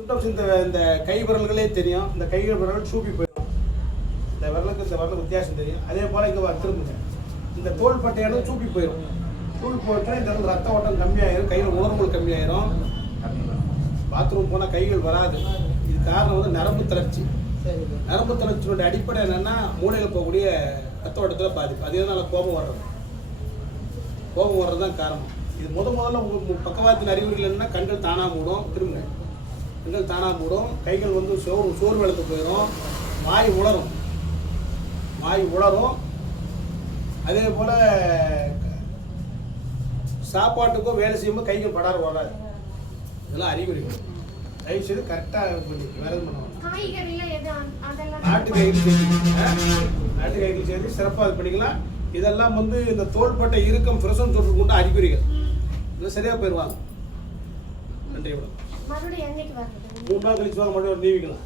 Symptoms இந்த கை விரல்களே தெரியும். இந்த கை விரல் சூப்பி போயிடும். இந்த விரலுக்கு வித்தியாசம் தெரியும். அதே போல் இங்கே திரும்புங்க. இந்த தோல் பட்டையானது சூப்பி போயிடும். சூப்பி போயிட்டு இந்த ரத்த ஓட்டம் கம்மியாயிரும். கையில் உணர்வுகள் கம்மியாயிரும். பாத்ரூம் போனால் கைகள் வராது. இது காரணம் வந்து நரம்பு தளர்ச்சி. நரம்பு தளர்ச்சியோட அடிப்படை என்னென்னா மூளையில் போகக்கூடிய ரத்த ஓட்டத்தில் பாதிப்பு. அதனால கோபம் வர்றது தான் காரணம். இது முதல்ல உங்கள் பக்கவாத்தின் அறிகுறிகள் என்னன்னா கண்கள் தானாக மூடும். திரும்ப கண்கள் தானாக மூடும். கைகள் வந்து சோறு வெளுத்து போயிடும். வாய் உளரும். அதே போல் சாப்பாட்டுக்கோ வேலை செய்யும்போது கைகள் படார வராது. இதெல்லாம் அறிகுறிகள். தயவு செய்து கரெக்டாக வேலை பண்ணுவாங்க. நாட்டு கைகள் சேர்த்து சிறப்பாக இது பண்ணிக்கலாம். இதெல்லாம் வந்து இந்த தோள்பட்டை இறுக்கம் பிரசவம் தொற்று கொண்ட அறிகுறிகள். இதெல்லாம் சரியாக போயிடுவாங்க. நன்றி. 3 நாள் கழிச்சு வாங்க, மறுபடியும் நீவிக்கலாம்.